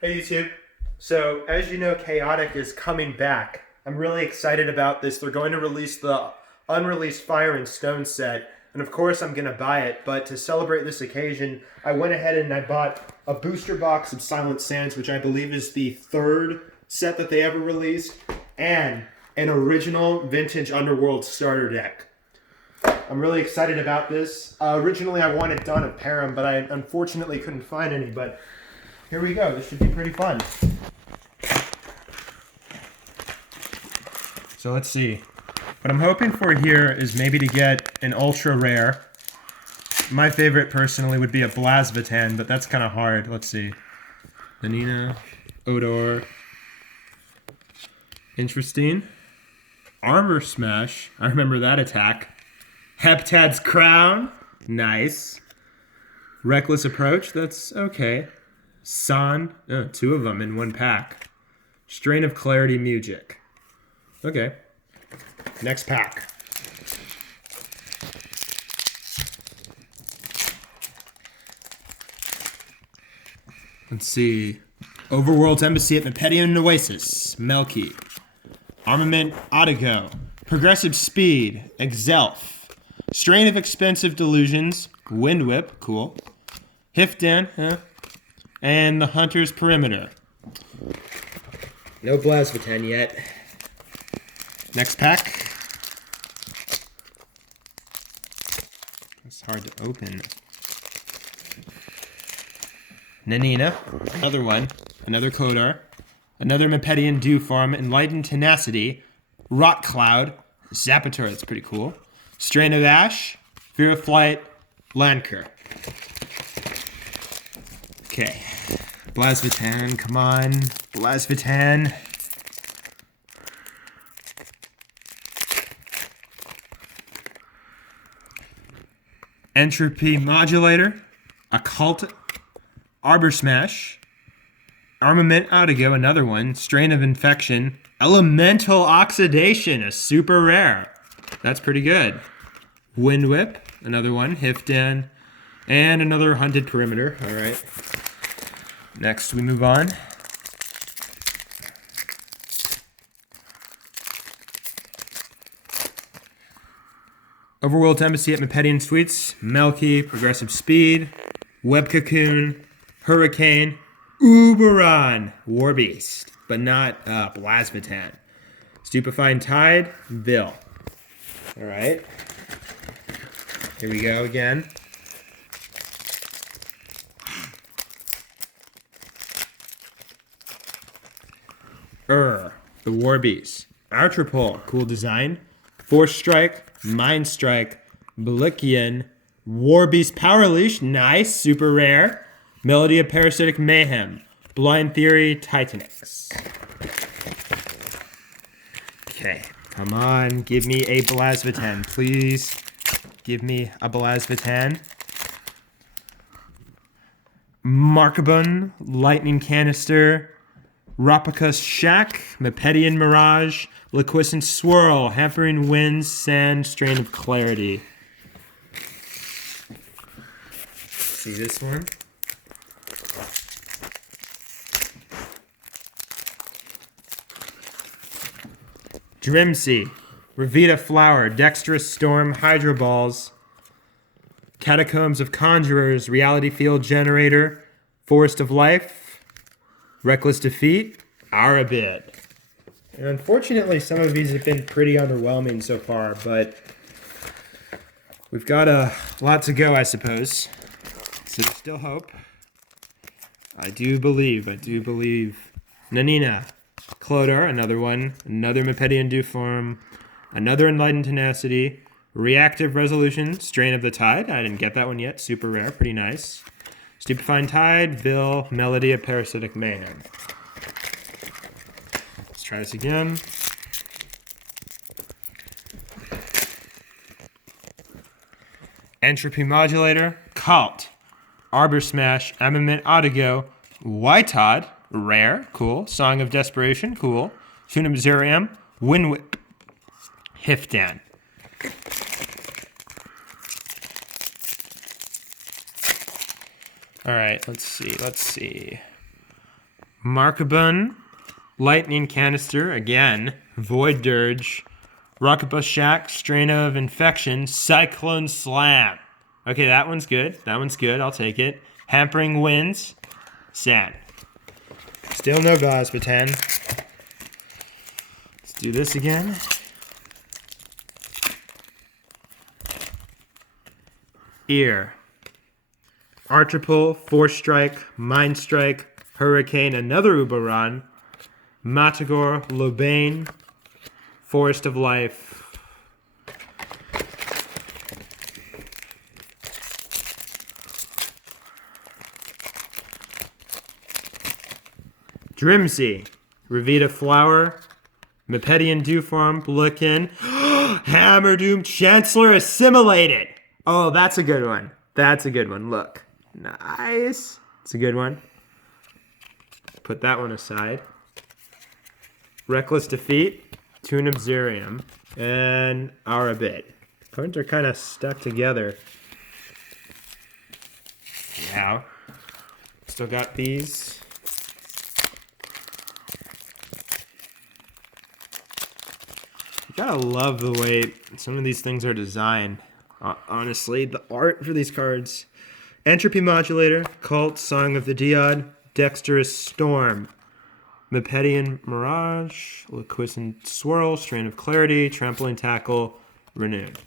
Hey YouTube. So as you know, Chaotic is coming back. I'm really excited about this. They're going to release the unreleased Fire and Stone set, and of course I'm going to buy it, but to celebrate this occasion, I went ahead and I bought a booster box of Silent Sands, which I believe is the third set that they ever released, and an original vintage Underworld starter deck. I'm really excited about this. Originally I wanted Dawn of Param, but I unfortunately couldn't find any, but here we go. This should be pretty fun. So let's see. What I'm hoping for here is maybe to get an ultra rare. My favorite personally would be a Blasvitan, but that's kind of hard. Let's see. Nanina, Odor. Interesting. Armor Smash. I remember that attack. Heptad's Crown. Nice. Reckless Approach. That's okay. San, two of them in one pack. Strain of Clarity Music. Okay. Next pack. Let's see. Overworld's Embassy at Mepedian Oasis. Melky. Armament Odigo. Progressive Speed. Exelf. Strain of Expensive Delusions. Wind Whip. Cool. Hifdan. And the Hunter's Perimeter. No Blasvitan yet. Next pack. It's hard to open. Nanina. Another one. Another Kodar. Another Mepedian Dew Farm. Enlightened Tenacity. Rock Cloud. Zapator. That's pretty cool. Strain of Ash. Fear of Flight. Landker. Okay. Blasvitan, come on. Blasvitan. Entropy Modulator. Occult. Arbor Smash. Armament Odigo, another one. Strain of Infection. Elemental Oxidation, a super rare. That's pretty good. Wind Whip, another one. Hifdan. And another Hunted Perimeter. All right. Next, we move on. Overworld Embassy at Mepedian Suites. Melky, Progressive Speed. Web Cocoon. Hurricane. Uberon. Warbeast. But not Blasvitan. Stupefying Tide. Bill. All right. Here we go again. The Warbeast. Artropole, cool design. Force Strike, Mind Strike, Blikian, Warbeast Power Leash, nice, super rare. Melody of Parasitic Mayhem, Blind Theory, Titanix. Okay, come on, give me a Blasvitan, please. Give me a Blasvitan. Markabun, Lightning Canister, Rapaka's Shack, Mepedian Mirage, Liquescent Swirl, Hampering Winds, Sand, Strain of Clarity. See this one? Drimsey, Revita Flower, Dexterous Storm, Hydro Balls, Catacombs of Conjurers, Reality Field Generator, Forest of Life, Reckless Defeat, Arabid. And unfortunately, some of these have been pretty underwhelming so far, but we've got a lot to go, I suppose. So there's still hope. I do believe. Nanina, Clodar, another one. Another Mepedian Dew Form. Another Enlightened Tenacity. Reactive Resolution, Strain of the Tide. I didn't get that one yet. Super rare, pretty nice. Stupefying Tide, Bill, Melody of Parasitic Mayhem. Let's try this again. Entropy Modulator, Cult, Arbor Smash, Armament Odigo, Whitod, rare, cool. Song of Desperation, cool. Tune of Zeriam, Wind Whip, Hifdan. All right, let's see. Markabun, Lightning Canister, again, Void Dirge, Rockabus Shack, Strain of Infection, Cyclone Slam. Okay, that one's good. That one's good. I'll take it. Hampering Winds, Sand. Still no Vazbatan. Let's do this again. Ear. Archipel, Force Strike, Mind Strike, Hurricane, another Uberon, Matagor, Lobane, Forest of Life. Drimsy, Revita Flower, Mepedian Dewform, Blicken, Hammerdoom, Chancellor Assimilated. Oh, that's a good one. That's a good one. Look. Nice. It's a good one. Put that one aside. Reckless Defeat, Toon Obserium, and Arabit. Cards are kind of stuck together. Yeah. Still got these. You gotta love the way some of these things are designed. Honestly, the art for these cards. Entropy Modulator, Cult, Song of the Diod, Dexterous Storm, Mepedian Mirage, Liquescent Swirl, Strain of Clarity, Trampling Tackle, Renewed.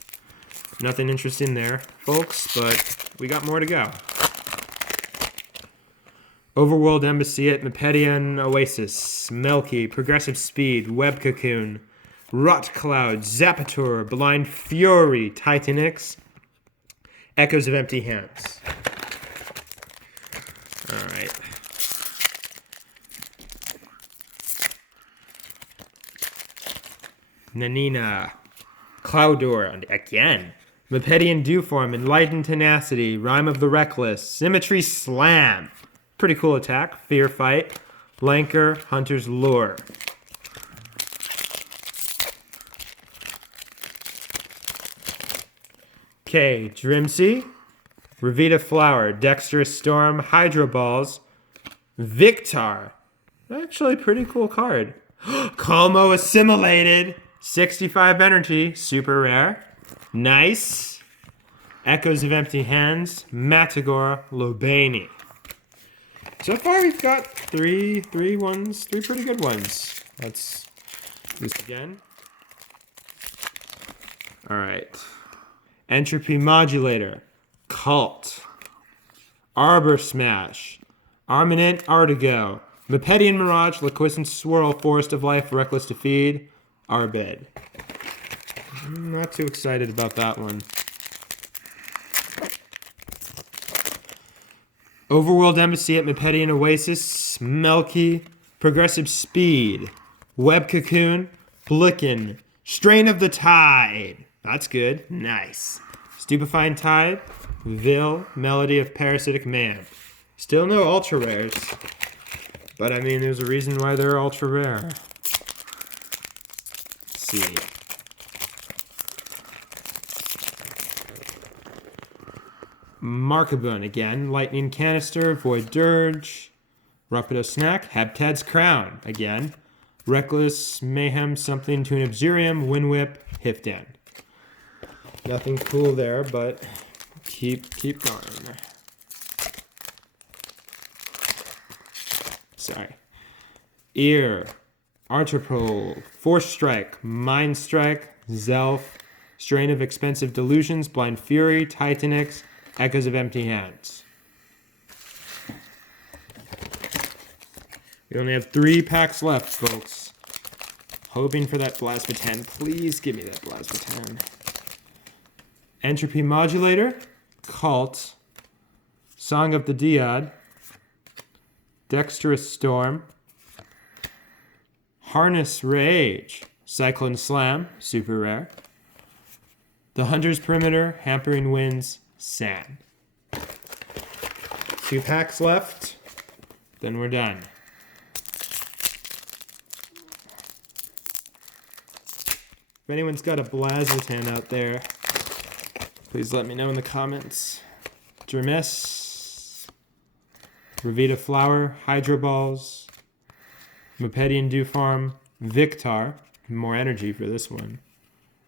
Nothing interesting there, folks, but we got more to go. Overworld Embassy at Mepedian Oasis, Melky, Progressive Speed, Web Cocoon, Rot Cloud, Zapator, Blind Fury, Titanix, Echoes of Empty Hands. All right. Nanina, Cloudor, again. Mepedian Dewform, Enlightened Tenacity, Rhyme of the Reckless, Symmetry Slam. Pretty cool attack. Fear Fight, Lanker, Hunter's Lure. Okay, Drimsy, Revita Flower, Dexterous Storm, Hydro Balls, Victar. Actually, pretty cool card. Calmo Assimilated, 65 energy, super rare. Nice. Echoes of Empty Hands, Matagor, Lobani. So far, we've got three pretty good ones. Let's do this again. All right. Entropy Modulator, Cult, Arbor Smash, Armament Artigo, Mepedian Mirage, Liquescent Swirl, Forest of Life, Reckless Defeat, Arbed. I'm not too excited about that one. Overworld Embassy at Mepedian Oasis, Melky, Progressive Speed, Web Cocoon, Blicken, Strain of the Tide. That's good. Nice. Stupefying Tide, Vil, Melody of Parasitic Man. Still no ultra rares. But I mean, there's a reason why they're ultra rare. Let's see. Markabun again. Lightning Canister, Void Dirge, Rapido Snack, Habtad's Crown again. Reckless, Mayhem, something, Toon Obserium, Wind Whip, Hifdan. Nothing cool there, but keep going. Sorry. Ear, Archipel, Force Strike, Mind Strike, Zelf, Strain of Expensive Delusions, Blind Fury, Titanix, Echoes of Empty Hands. We only have 3 packs left, folks. Hoping for that Blasphatan. Please give me that Blasphatan. Entropy Modulator, Cult, Song of the Diod, Dexterous Storm, Harness Rage, Cyclone Slam, super rare, The Hunter's Perimeter, Hampering Winds, Sand. 2 packs left, then we're done. If anyone's got a Blasphatan out there, please let me know in the comments. Dremes, Revita Flower, Hydro Balls, Mopedian Dewfarm, Victar, more energy for this one.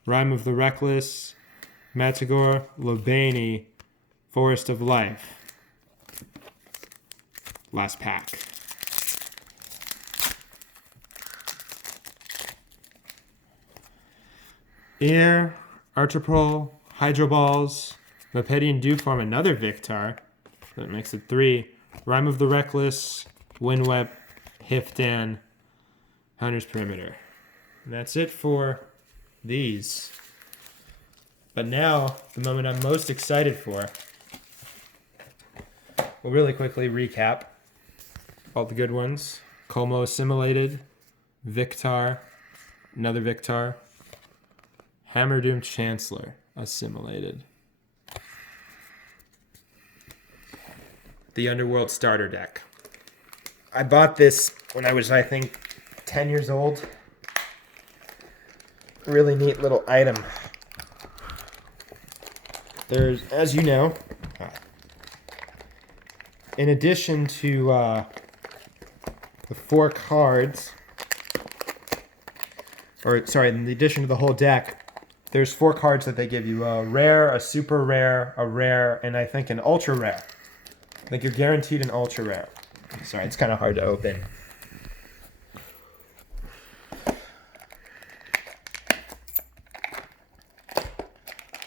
Rhyme of the Reckless, Matagor, Lobani, Forest of Life. Last pack. Air, Archipel, Hydro Balls, Mopedian Dewfarm, another Victar. That makes it 3. Rhyme of the Reckless, Winwep, Hifdan, Hunter's Perimeter. And that's it for these. But now, the moment I'm most excited for. We'll really quickly recap all the good ones. Como Assimilated, Victar, another Victar, Hammerdoom Chancellor, Assimilated. The Underworld Starter Deck. I bought this when I was, I think, 10 years old. Really neat little item. There's, as you know, in addition to the 4 cards, in addition to the whole deck, there's 4 cards that they give you. A rare, a super rare, a rare, and I think an ultra rare. I think you're guaranteed an ultra rare. Sorry, it's kind of hard to open.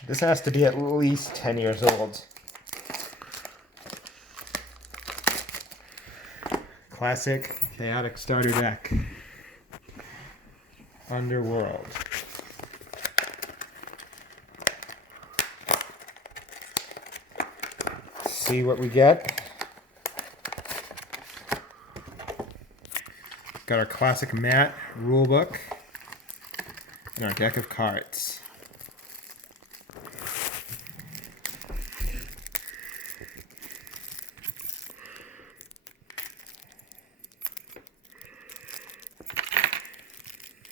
This has to be at least 10 years old. Classic Chaotic Starter Deck. Underworld. See what we get. Got our classic mat rulebook and our deck of cards.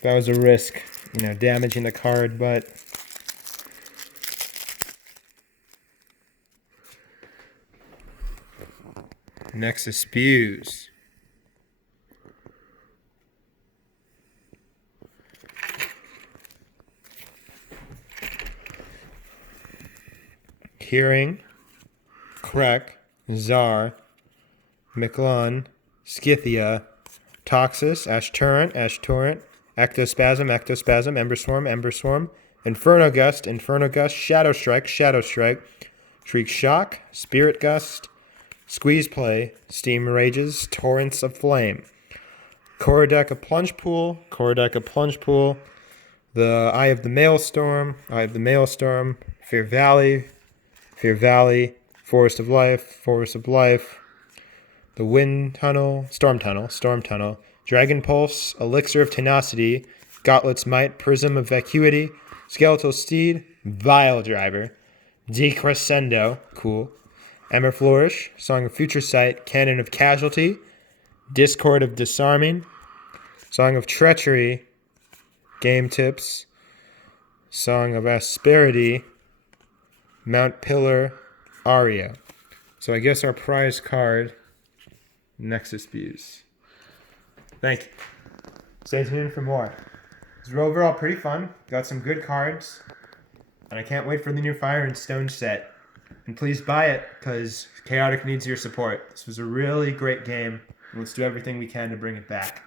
That was a risk, damaging the card, but Nexus Spews. Hearing, Krek, Czar, Miklon, Scythia, Toxus, Ash Torrent, Ectospasm, Ember Swarm, Inferno Gust, Shadow Strike, Shriek Shock, Spirit Gust, Squeeze Play, Steam Rages, Torrents of Flame, Korodeka Plunge Pool, the Eye of the Maelstrom, Fear Valley, Forest of Life, the Wind Tunnel, Storm Tunnel, Dragon Pulse, Elixir of Tenacity, Gauntlet's Might, Prism of Vacuity, Skeletal Steed, Vile Driver, Decrescendo, cool, Ember Flourish, Song of Future Sight, Cannon of Casualty, Discord of Disarming, Song of Treachery, Game Tips, Song of Asperity, Mount Pillar, Aria. So I guess our prize card, Nexus Spews. Thank you. Stay tuned for more. It was overall pretty fun. Got some good cards. And I can't wait for the new Fire and Stone set. And please buy it, because Chaotic needs your support. This was a really great game. Let's do everything we can to bring it back.